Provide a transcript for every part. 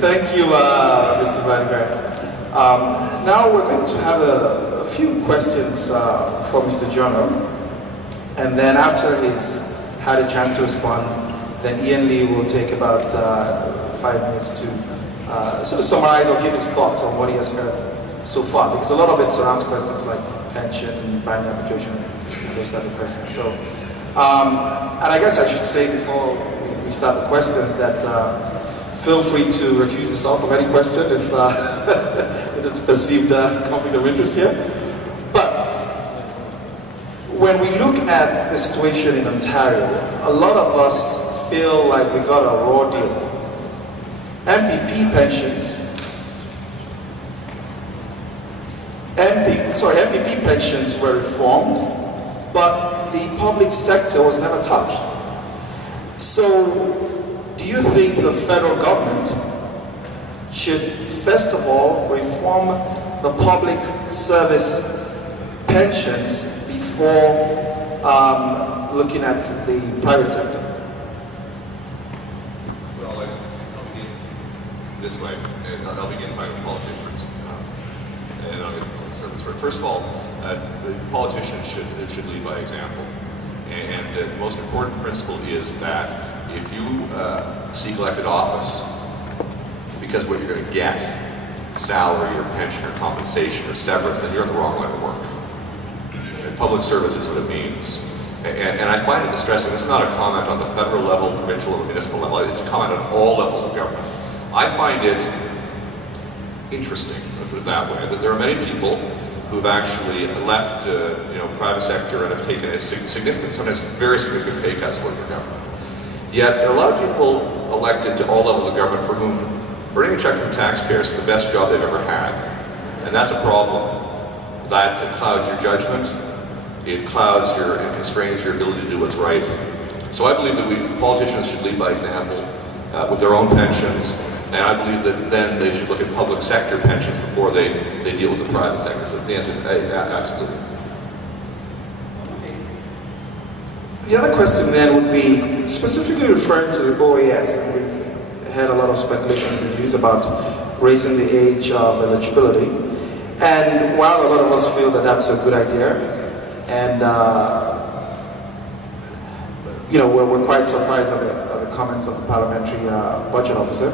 Thank you, Mr. Van Grant. Now we're going to have a few questions for Mr. Giorno, and then after he's had a chance to respond, then Ian Lee will take about 5 minutes to sort of summarize or give his thoughts on what he has heard so far, because a lot of it surrounds questions like pension, binding arbitration, and those type of questions. So, and I guess I should say before we start the questions that feel free to recuse yourself from any question if it is perceived conflict of interest here. But when we look at the situation in Ontario, a lot of us feel like we got a raw deal. MPP pensions, MPP pensions were reformed, but the public sector was never touched. So, do you think the federal government should, first of all, reform the public service pensions before looking at the private sector? Well, I'll begin this way, and I'll begin by politicians. And I'll get service first. First of all, the politicians should lead by example. And the most important principle is that if you seek elected office, because what you're going to get, salary or pension or compensation or severance, then you're on the wrong line of work. And public service is what it means. And I find it distressing. This is not a comment on the federal level, provincial or municipal level. It's a comment on all levels of government. I find it interesting, to put it that way, that there are many people who've actually left private sector and have taken a significant, sometimes very significant pay cuts working for government. Yet there are a lot of people elected to all levels of government for whom earning a check from taxpayers is the best job they've ever had. And that's a problem. That clouds your judgment, it clouds and constrains your ability to do what's right. So I believe that politicians should lead by example with their own pensions, and I believe that then they should look at public sector pensions before they deal with the private sector. So the answer is absolutely. The other question then would be specifically referring to the OAS, and we've had a lot of speculation in the news about raising the age of eligibility. And while a lot of us feel that that's a good idea, and we're quite surprised at the comments of the parliamentary budget officer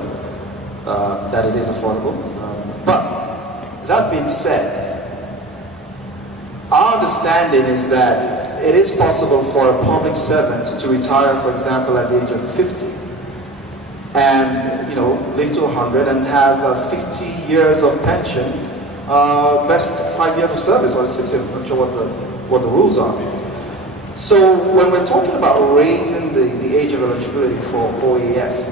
that it is affordable. But that being said, our understanding is that it is possible for a public servant to retire, for example, at the age of 50 and live to 100 and have 50 years of pension, best 5 years of service or 6 years. I'm not sure what the rules are. So when we're talking about raising the age of eligibility for OAS,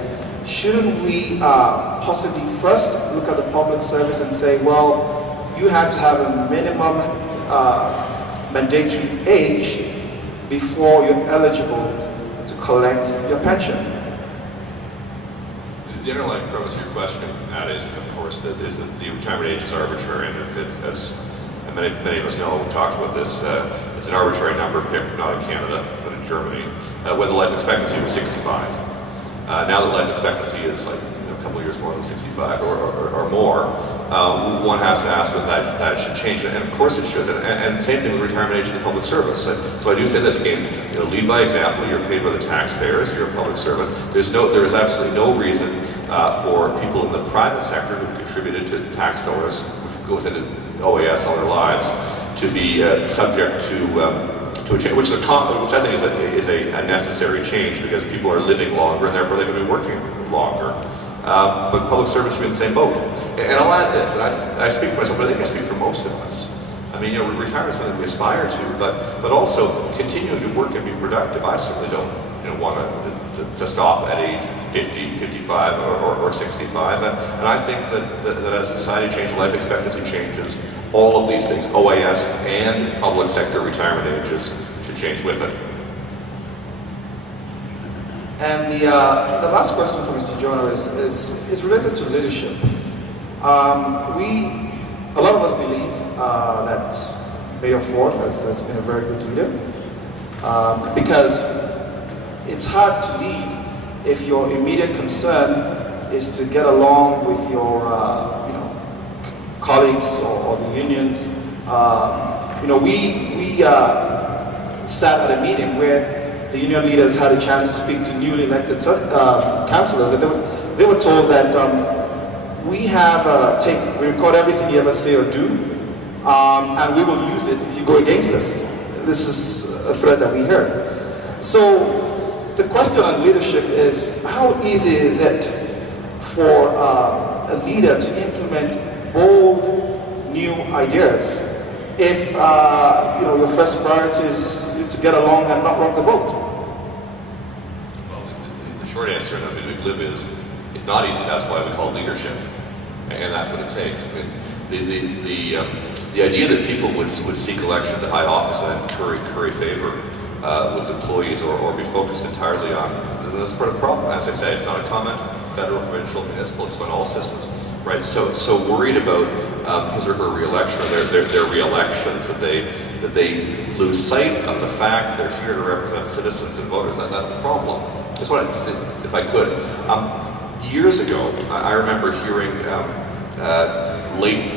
shouldn't we possibly first look at the public service and say, well, you have to have a minimum mandatory age before you're eligible to collect your pension? The underlying premise of your question, that is, of course, that the retirement age is arbitrary, and as many of us know, we've talked about this, it's an arbitrary number picked not in Canada, but in Germany, when the life expectancy was 65. Now that life expectancy is like a couple of years more than 65 or more, one has to ask whether that should change, and of course it should. And same thing with retirement age in the public service. So I do say this again: lead by example. You're paid by the taxpayers. You're a public servant. There is absolutely no reason for people in the private sector who've contributed to tax dollars, which go within the OAS all their lives, to be subject to a change, which I think is a necessary change, because people are living longer and therefore they're going to be working longer. But public servants should be in the same boat. And I'll add this, and I speak for myself, but I think I speak for most of us. I mean, retirement is something we aspire to, but also continuing to work and be productive. I certainly don't want to stop at age 50, 55, or 65. And I think that as society changes, life expectancy changes, all of these things, OAS and public sector retirement ages, should change with it. And the last question for Mr. Giorno is related to leadership. A lot of us believe that Mayor Ford has been a very good leader, because it's hard to lead if your immediate concern is to get along with your colleagues or the unions. We sat at a meeting where the union leaders had a chance to speak to newly elected councillors, and they were told that we record everything you ever say or do, and we will use it if you go against us. This is a threat that we heard. So the question on leadership is, how easy is it for a leader to implement bold new ideas if your first priority is to get along and not rock the boat? Well, the short answer, and I mean, we live is, it's not easy. That's why we call it leadership, and that's what it takes. I mean, the idea that people would seek election to high office and curry favor with employees or be focused entirely on, that's part of the problem. As I say, it's not a comment, federal, provincial, municipal, it's on all systems, right? So worried about his or her re-election, or their re-elections, that they lose sight of the fact they're here to represent citizens and voters. That's the problem. Just want to, if I could, years ago, I remember hearing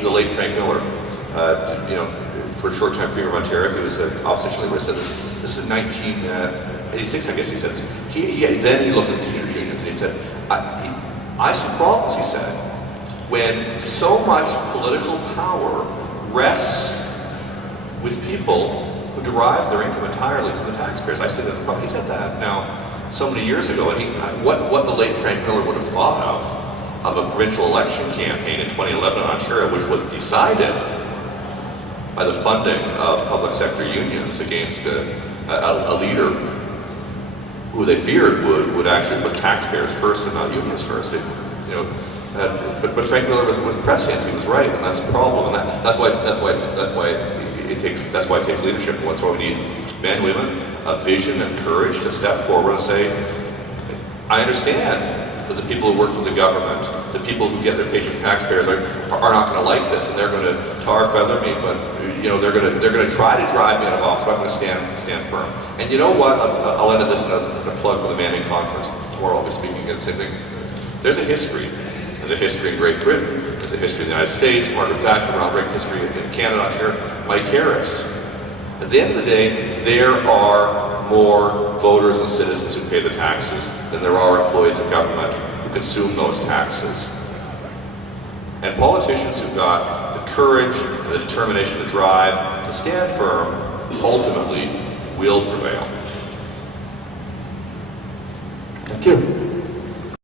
the late Frank Miller, for a short time Premier of Ontario, he was an opposition leader, said this is 1986, I guess he said. Then he looked at the teachers' unions and he said, I see problems, he said, when so much political power rests with people who derive their income entirely from the taxpayers. I said, he said that now so many years ago, and what the late Frank Miller would have thought of a provincial election campaign in 2011 in Ontario, which was decided by the funding of public sector unions against a leader who they feared would actually put taxpayers first and not unions first. But Frank Miller was prescient. He was right, and that's the problem. And that's why it takes leadership. And that's why we need men, women, a vision and courage to step forward and say, I understand that the people who work for the government, the people who get their paycheck from taxpayers are not going to like this, and they're going to tar feather me, but they're going to try to drive me out of office, but I'm going to stand firm. And you know what? I'll end this in a plug for the Manning Conference. Tomorrow I'll be speaking again, same thing. There's a history. There's a history in Great Britain. There's a history in the United States. Margaret Thatcher, Ronald Reagan, history in Canada, Ontario. Mike Harris. At the end of the day, there are more voters and citizens who pay the taxes than there are employees of government who consume those taxes. And politicians who've got the courage and the determination to drive, to stand firm, ultimately will prevail. Thank you.